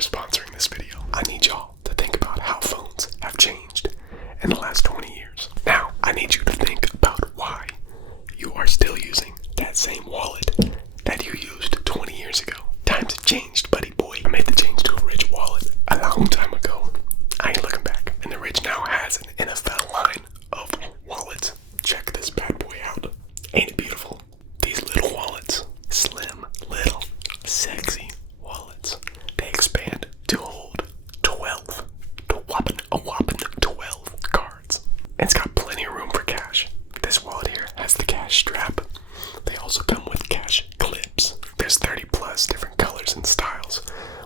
for sponsoring this video. I need y'all to think about how phones have changed in the last 20 years. Now, I need you to think about why you are still using that same wallet that you used 20 years ago. Times have changed, buddy boy. I made the change to a Ridge wallet a long time ago. I ain't looking back. And the Ridge now has an NFL line of wallets. Check this bad boy out. Ain't it beautiful? These little wallets, slim, little, sexy wallets. They expand to hold 12, a whopping 12 cards. And it's got plenty of room for cash. This wallet here has the cash strap. They also come with cash clips. There's 30 plus different colors and styles.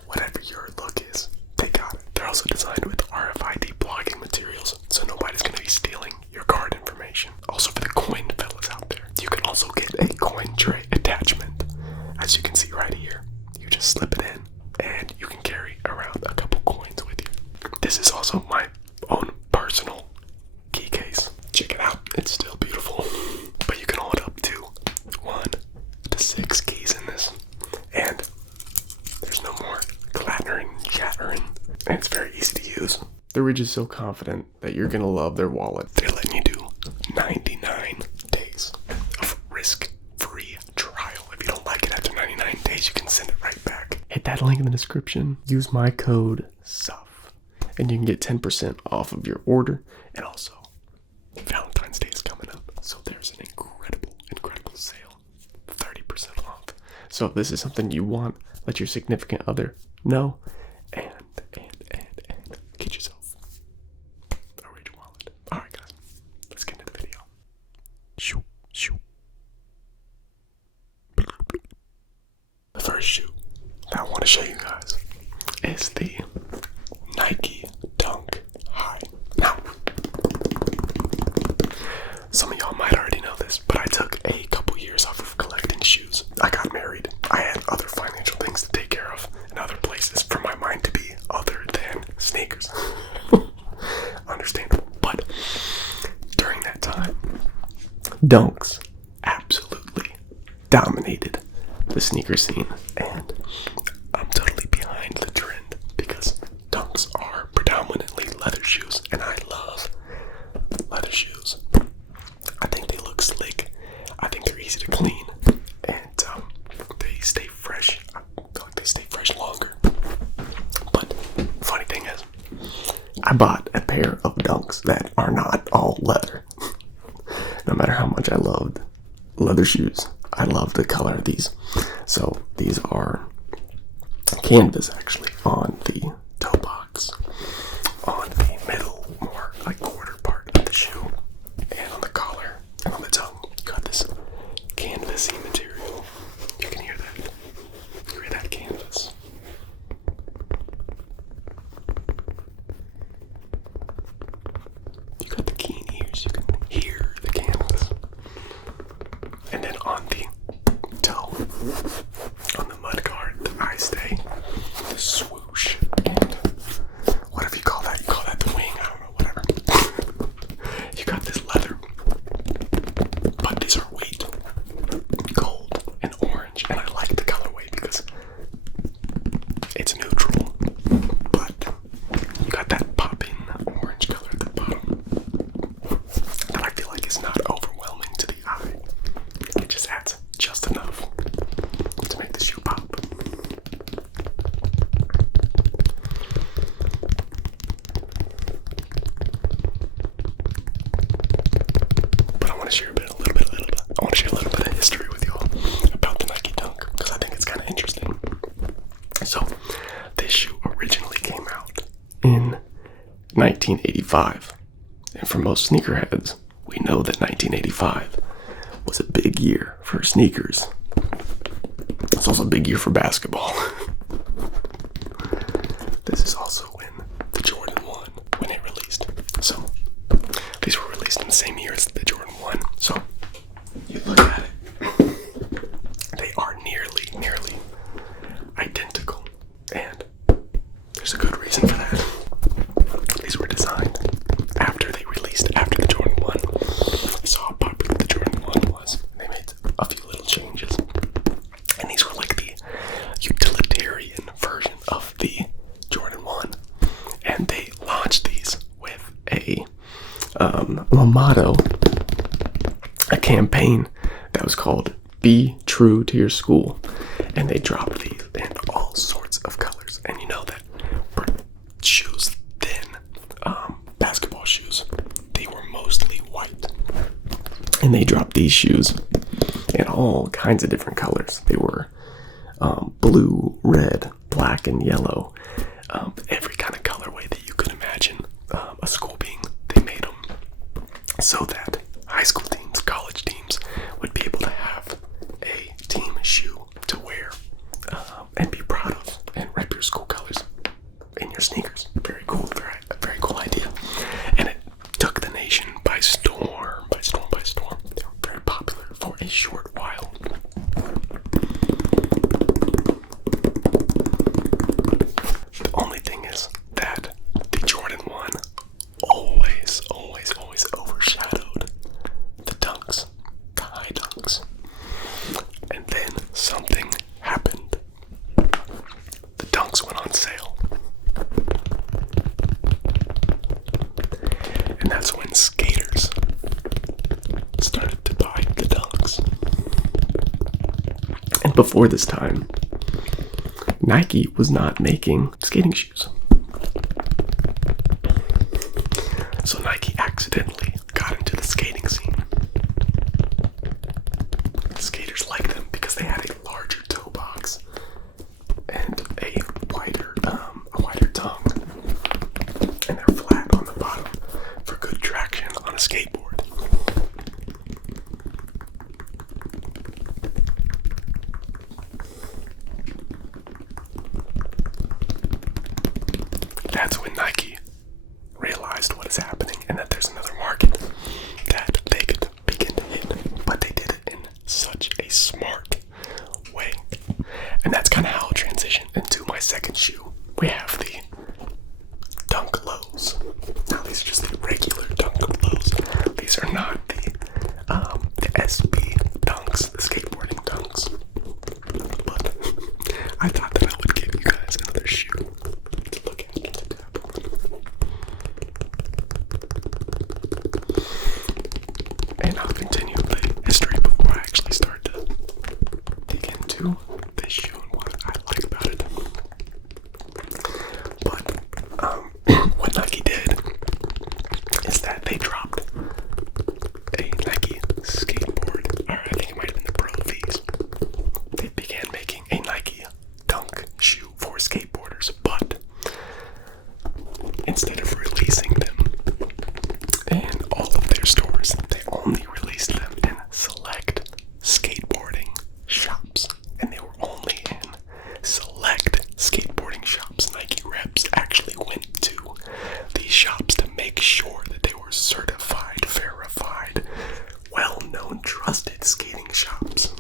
Whatever your look is, they got it. They're also designed with RFID blocking materials, so nobody's going to be stealing your card information. Also for the coin fellas out there, you can also get a coin tray attachment. As you can see right here, you just slip it in and you can carry around a couple coins with you. This is also my own personal key case. Check it out, it's still beautiful. But you can hold up to 1 to 6 keys in this. And there's no more clattering, chattering. And it's very easy to use. The Ridge is so confident that you're gonna love their wallet. They're letting you do 99 days of risk-free trial. If you don't like it after 99 days, you can send it right back. Hit that link in the description. Use my code SUFF, and you can get 10% off of your order. And also, Valentine's Day is coming up, so there's an incredible sale. 30% off. So if this is something you want, let your significant other know, and get yourself a Ridge wallet. Alright guys, let's get into the video. The first shoe that I want to show you guys is the Nike Dunk High. Now, some of y'all might already know this, but I took a couple years off of collecting shoes. I got married. I had other financial things to take care of and other places for my mind to be other than sneakers. Understandable. But during that time, Dunks absolutely dominated the sneaker scene, and I'm totally behind the trend because Dunks are predominantly leather shoes, and I love leather shoes. I think they look slick. I think they're easy to clean, and they stay fresh. I feel like they stay fresh longer. But funny thing is, I bought a pair of Dunks that are not all leather. No matter how much I loved leather shoes, I love the color of these. So these are canvas actually on the toe box, on the middle, more like quarter part of the shoe, and on the collar and on the tongue. You got this canvasy material. You can hear that. You hear that canvas. You got the keen ears. You can hear the canvas. And then on the toe, on the mud guard, the eye stay, the swoosh, and whatever you call that. You call that the wing. I don't know, whatever. You got this leather, but these are weight gold and orange, and I like the colorway because it's neutral, but you got that popping orange color at the bottom that I feel like is not overwhelming to the eye. It just adds just enough to make the shoe pop. But I want to share a little bit of history with y'all about the Nike Dunk because I think it's kind of interesting. So, this shoe originally came out in 1985, and for most sneakerheads, we know that 1985 was a big year for sneakers. It's also a big year for basketball. This is also when the Jordan 1, when it released. So, these were released in the same year as the Jordan 1. So, you look at it, they are nearly identical. And there's a good reason for that. These were designed after they released, after the Jordan 1. They saw how popular the Jordan 1 was. And they made a few little changes. And these were like the utilitarian version of the a motto, a campaign that was called "Be True to Your School," and they dropped these in all sorts of colors. And you know that for shoes then, basketball shoes, they were mostly white, and they dropped these shoes in all kinds of different colors. They were blue, red, black, and yellow. Every kind of colorway that you could imagine a school being. They made them so that high school teams, college teams would be able to have a team shoe to wear and be proud of and rep your school colors in your sneakers. Very cool, very cool idea. And it took the nation by storm, by storm, by storm. They were very popular for a short while. The only thing is that the Jordan 1 always overshadowed the dunks, the high dunks. And then something happened. The dunks went on sale. And that's when skaters started to buy the dunks. And before this time, Nike was not making skating shoes. So Nike accidentally got into the skating scene. The skaters liked them because they had a larger toe box and a wider tongue, and they're flat on the bottom for good traction on a skateboard. That's when Nike realized what is happening and that there's another market that they could begin to hit, but they did it in such a smart way. And that's kind of how I'll transition into my second shoe. We have the Dunk Lows. Now these are just the regular Dunk Lows. These are not the SB Dunks, the skateboarding Dunks. But I thought that I would give you guys another shoe to look at and to tap on. And I'll continue the history before I actually start to dig into this shoe and what I like about it. But what Nike did is that they dropped a Nike skateboard, or I think it might have been the Pro V's. They began making a Nike Dunk shoe for skateboarders, but instead of releasing them in all of their stores, they only released them in select skateboarding shops. And they were only in select skateboarding shops. Nike reps actually went to these shops to make sure that they were certified, verified, well-known, trusted skating shops.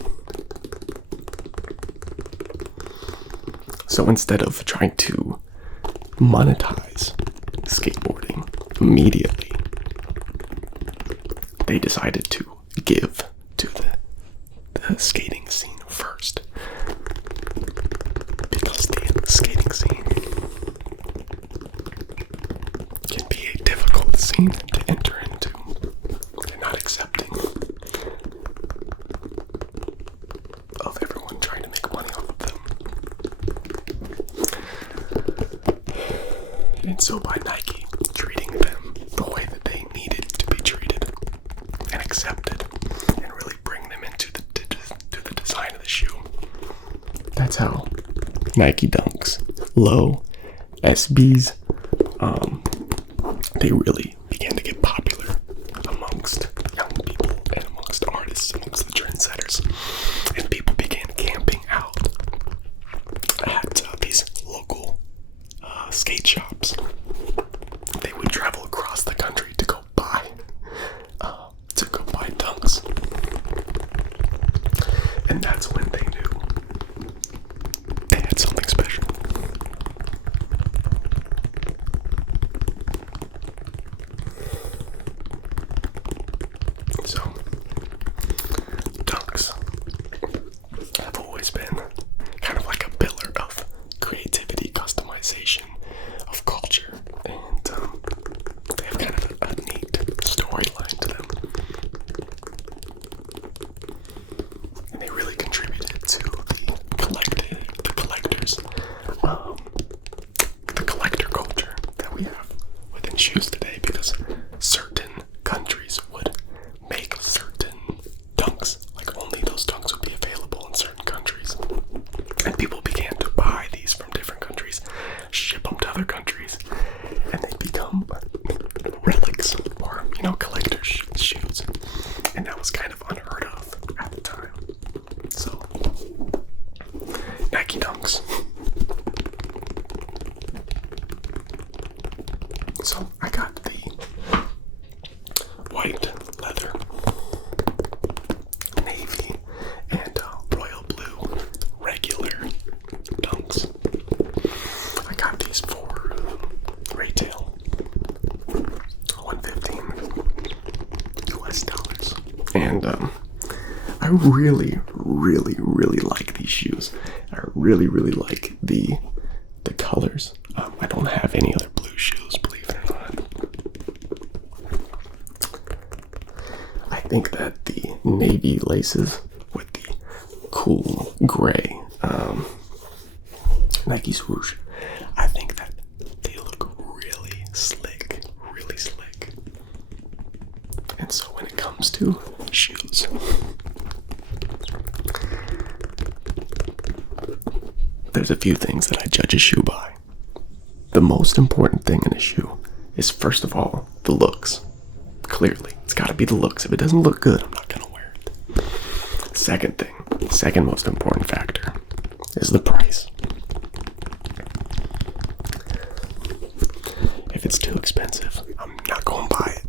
So instead of trying to monetize skateboarding immediately, they decided to give to the skating scene first. Because the skating scene can be a difficult scene to enter into. They're not accepting of everyone trying to make money off of them. And so by Nike treating them the way that they needed to be treated and accepted and really bring them into the design of the shoe, that's how Nike Dunks, Low, SBs, they really began to get popular amongst young people and amongst artists, amongst the trendsetters. And people began camping out at these local skate shops. They would travel across the country to go buy Dunks. And that's when they knew they had something special. So, Dunks have always been kind of like a pillar of creativity, customization, of other countries, and they become relics or, collector's shoes. And that was kind of unheard of at the time. So, Nike Dunks. So I got the white leather, navy, and royal blue regular Dunks. I got these for retail, $115 US. And I really, really, really like these shoes. I really, really like the colors. I don't have any other blue shoes, believe it or not. I think that the navy laces with the cool gray Nike swoosh, I think that they look really slick, really slick. And so when it comes to shoes, there's a few things that I judge a shoe by. The most important thing in a shoe is, first of all, the looks. Clearly, it's got to be the looks. If it doesn't look good, I'm not going to wear it. Second most important factor is the price. If it's too expensive, I'm not going to buy it.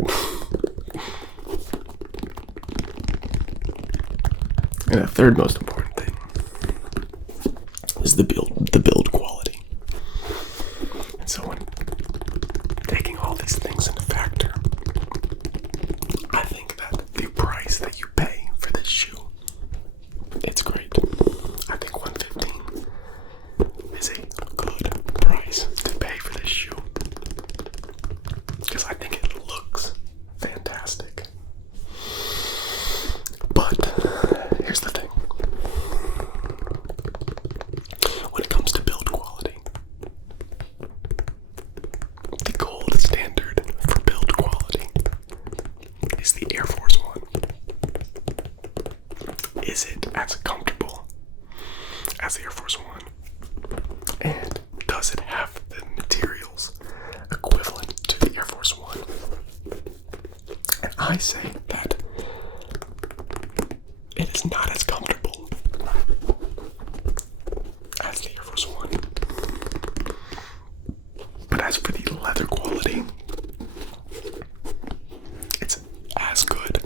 And the third most important thing is the build quality. And so when taking all these things into factor, I think that the price that you pay for this shoe, it's great. I think $115 is a good price to pay for this shoe, because I think it looks fantastic. But here's the thing. When it comes to build quality, the gold standard for build quality is the Air Force One. Is it as comfortable as the Air Force One? And does it have the materials equivalent to the Air Force One? And I say that it is not as comfortable as the Air Force One. But as for the leather quality, it's as good,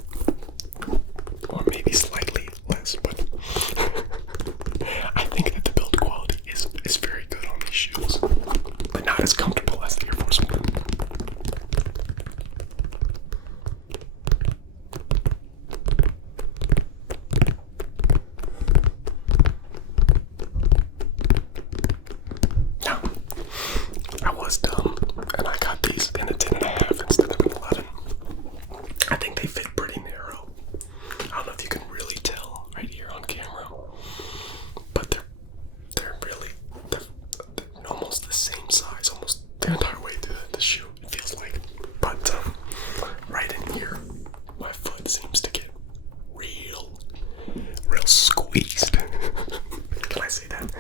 or maybe slightly less, but I think that the build quality is very good on these shoes, but not as comfortable as the Air Force One. Now, I was dumb, and I got these in a 10.5 instead of an 11. I think they fit pretty narrow. I don't know if you can really tell right here on camera, but they're almost the same size, almost the entire way through the shoe, it feels like. But right in here, my foot seems to get real squeezed. Can I say that?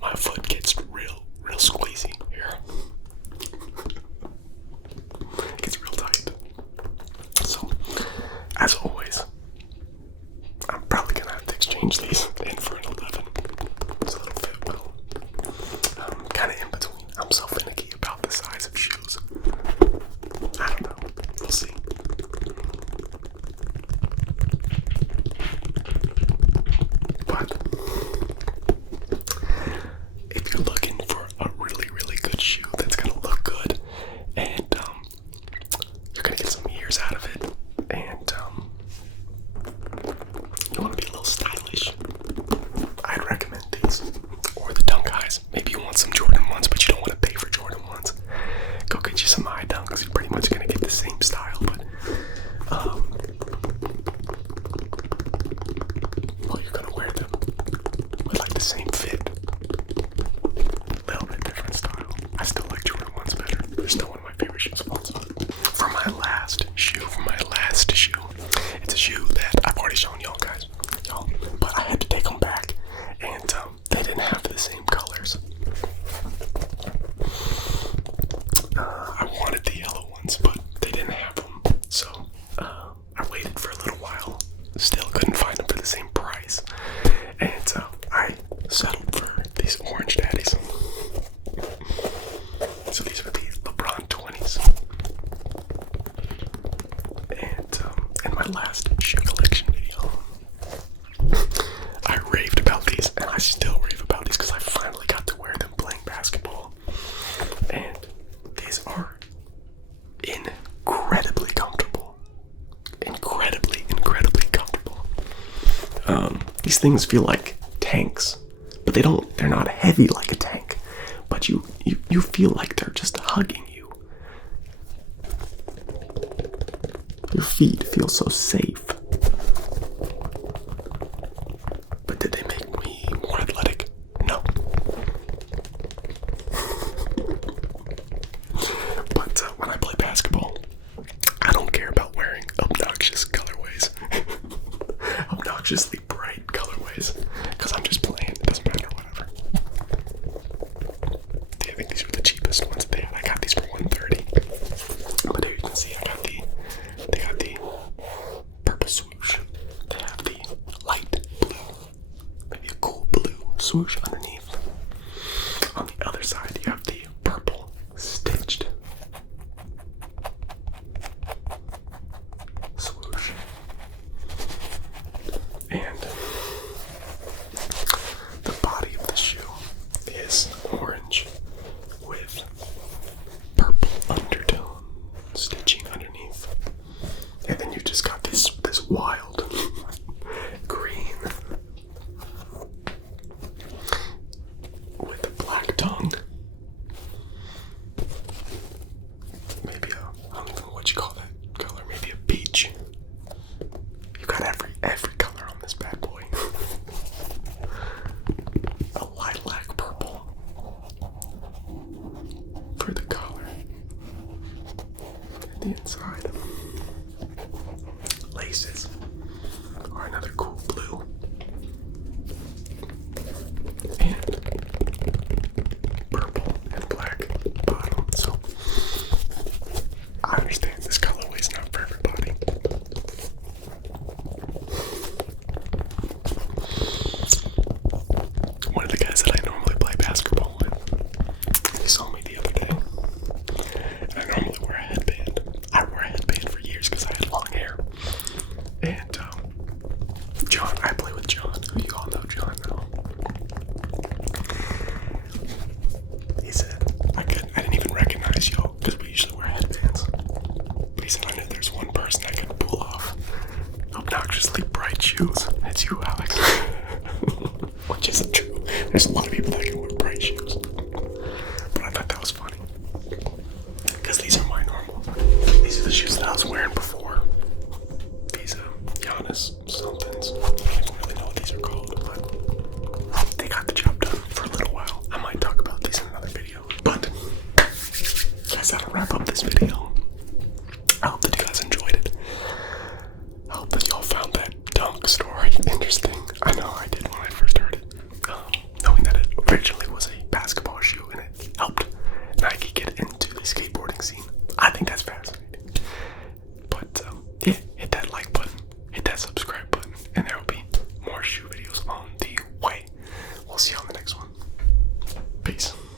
My foot gets real squeezy here. It gets real tight. So, as always, I'm probably gonna have to exchange these in for an 11, so it'll fit well. I'm kind of in between. I'm so finicky about the size So these are the LeBron 20s. And in my last shoe collection video, I raved about these, and I still rave about these because I finally got to wear them playing basketball. And these are incredibly comfortable. Incredibly comfortable. These things feel like tanks, but they're not heavy like a tank. But you feel like they're just hugging you. Your feet feel so safe. But did they make me more athletic? No. But when I play basketball, I don't care about wearing obnoxious colorways. Obnoxiously bright colorways. Because I'm just playing. It doesn't matter, whatever. I think these are the cheapest ones they had. I got these for $130. But here you can see they got the purple swoosh. They have the light blue, maybe a cool blue swoosh underneath. On the other side, you have the purple stitched swoosh. And the body of the shoe is orange with purple undertone stitching underneath. And then you just got this wild green with a black tongue. Maybe I don't even know what you call that color, maybe a peach. You got every color on this bad boy. A lilac purple for the collar. And the inside. Laces are another cool blue. And purple and black bottom. So I understand this colorway is not for everybody. One of the guys that I normally play basketball with, he saw me the other day. And I normally wear a headband. I wore a headband for years because I had long hair. And John, I play with John, who you all know John now. He said, I didn't even recognize y'all because we usually wear headbands. But he said, I knew there's one person I could pull off obnoxiously bright shoes. It's you, Alex. Which isn't true. There's a lot of people that can wear bright shoes. But I thought that was funny. Because these are my normal. These are the shoes that I was wearing before. These Giannis somethings. I don't even really know what these are called, but they got the job done for a little while. I might talk about these in another video. But guys, that'll wrap up this video. I hope that you guys enjoyed it. I hope that y'all found that dunk story interesting. I know I did when I first heard it. Knowing that it originally was a basketball shoe and it helped Nike get into the skateboarding scene. I think that's fascinating.